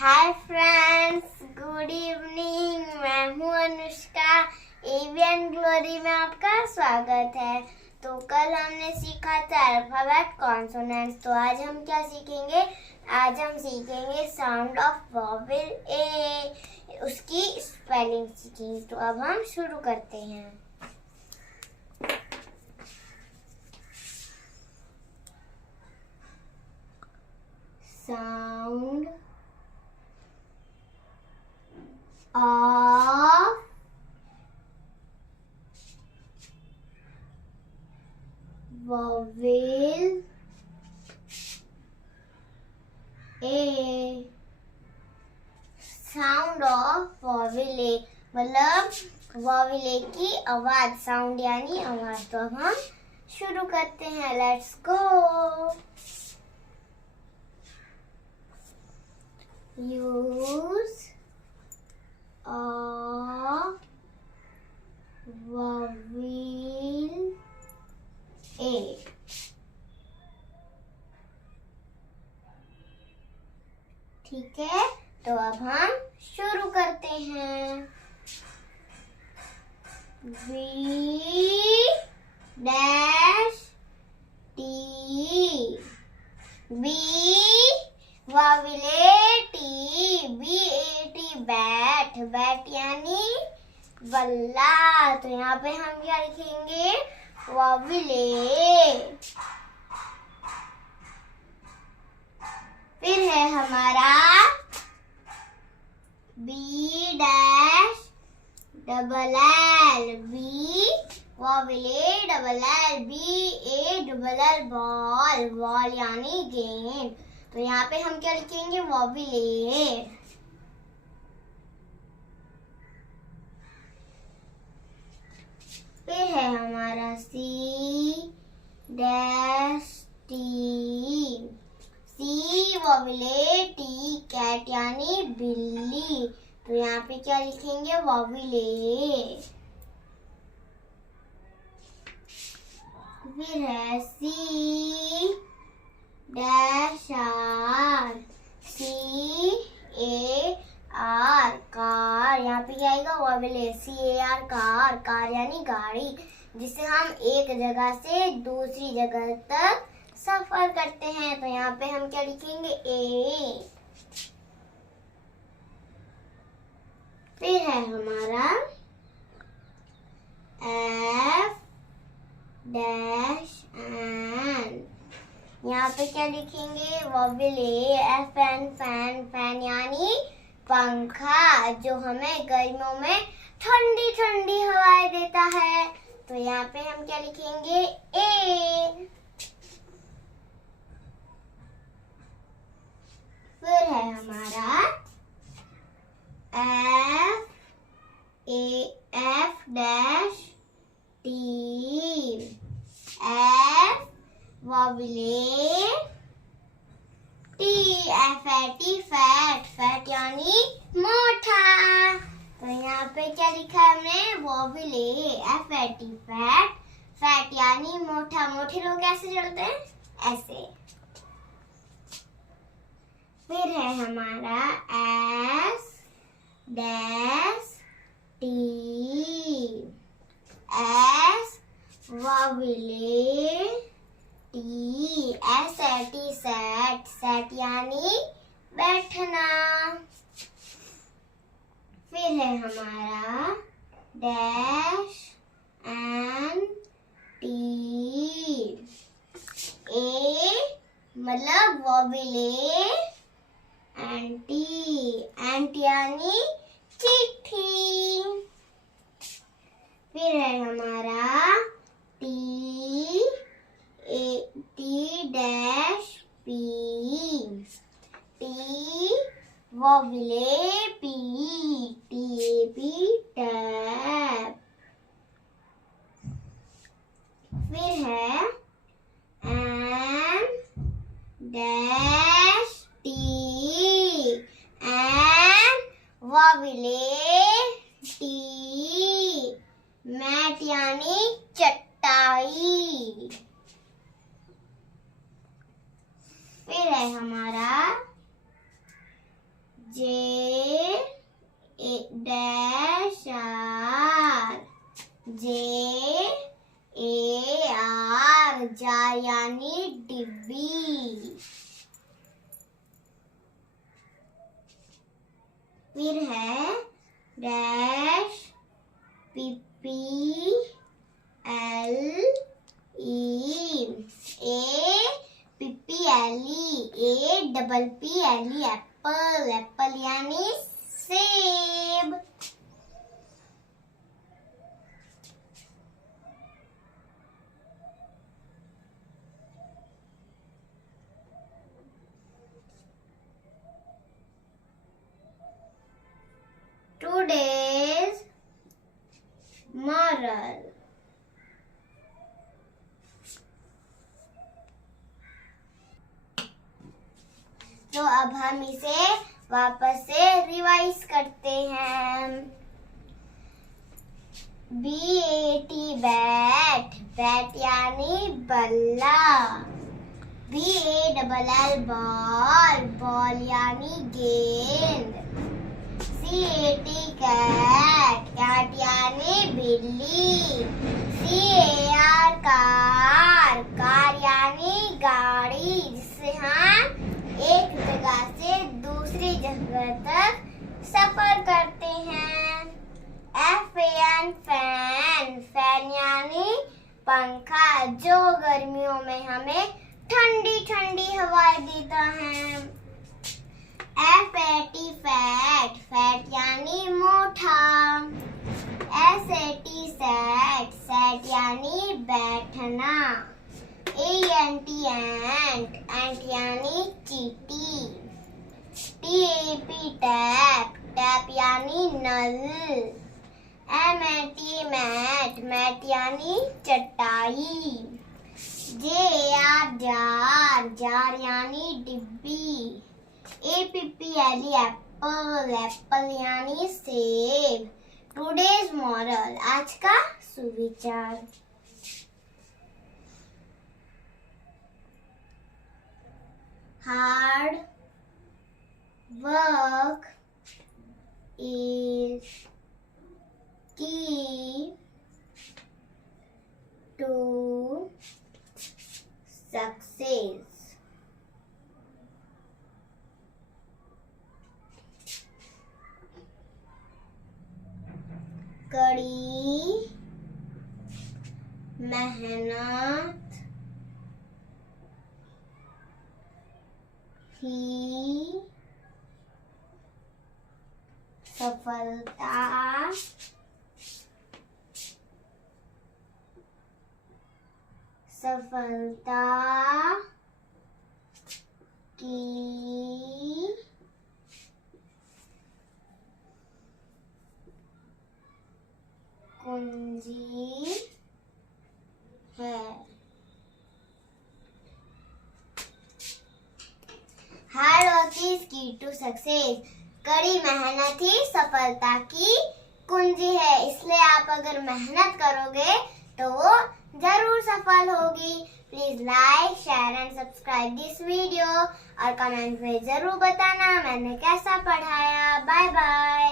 Hi friends, good evening. मैं हूँ Anushka. Avian glory में आपका स्वागत है। तो कल हमने सीखा था अल्फाबेट कॉन्सोनेंट्स। तो आज हम क्या सीखेंगे? आज हम सीखेंगे साउंड ऑफ वॉवेल ए, उसकी स्पेलिंग सीखेंगे। तो अब हम शुरू करते हैं। Sound of vowel A, sound of vowel A मतलब वॉवेल ए की आवाज, साउंड यानी आवाज। तो अब हम शुरू करते हैं। Let's go. Use vowel A। ठीक है, तो अब हम शुरू करते हैं। V dash T, B vowel A T, BAT bat, bat यानी बल्ला। तो यहाँ पे हम क्या लिखेंगे? vowel A। फिर है हमारा B dash double L, B vowel A double L, BA double L ball, ball यानी गेंद। तो यहाँ पे हम क्या लिखेंगे? vowel A। फिर है हमारा C dash T, C vowel A T, cat यानी बिल्ली। तो यहाँ पे क्या लिखेंगे? vowel A। फिर है C dash R, C A R, car. यहाँ पे क्या आएगा? vowel A, CAR, car, car यानी गाड़ी, जिसे हम एक जगह से दूसरी जगह तक सफर करते हैं। तो यहाँ पे हम क्या लिखेंगे? A। फिर है हमारा F डैश एन, यहाँ पे क्या लिखेंगे? vowel A, FN, fan, fan यानी पंखा, जो हमें गर्मियों में ठंडी ठंडी हवाएं देता है। तो यहाँ पे हम क्या लिखेंगे? A। फिर है हमारा F dash T, F vowel A T, FAT fat, fat यानी मोटा। तो यहाँ पे क्या लिखा है हमने? vowel A, FAT fat, fat यानी मोटा। मोटे लोग कैसे चलते हैं? ऐसे। फिर है हमारा S dash T, S vowel A T, SAT sat, sat यानी बैठना। फिर है हमारा डैश एन टी, A मतलब vowel A एंटी, एंट यानी चिट्ठी। फिर है हमारा T dash P, T vowel A P, TAP tap. फिर है M dash T, M vowel A T, mat यानी चटाई। फिर है हमारा J फिर है dash PPLE APPLE apple apple यानी सेब। Today's moral. तो अब हम इसे वापस से रिवाइज करते हैं। BAT बैट बैट यानी बल्ला। BALL बॉल बॉल यानी गेंद। CAT कैट कैट यानी बिल्ली। CAR कार कार यानी गाड़ी जिससे हम एक जगह से दूसरी जगह तक सफर करते हैं। FAN फैन फैन यानी पंखा जो गर्मियों में हमें ठंडी ठंडी हवाएं देता है। FAT फैट फैट यानी मोटा। SAT सैट सैट यानी बैठना। ANT एंट एंट यानी चींटी। TAP टैप टैप यानी नल। MAT मैट मैट यानी चटाई। JAR जार जार यानी डिब्बी। APPLE एप्पल एप्पल यानी सेब। टुडेज मॉरल आज का सुविचार। Hard work is key to success. कड़ी मेहनत ही सफलता की कुंजी है। हार्ड वर्क इज की टू सक्सेस। कड़ी मेहनत ही सफलता की कुंजी है। इसलिए आप अगर मेहनत करोगे तो वो जरूर सफल होगी। Please like share and subscribe this video और कमेंट में जरूर बताना मैंने कैसा पढ़ाया। Bye bye.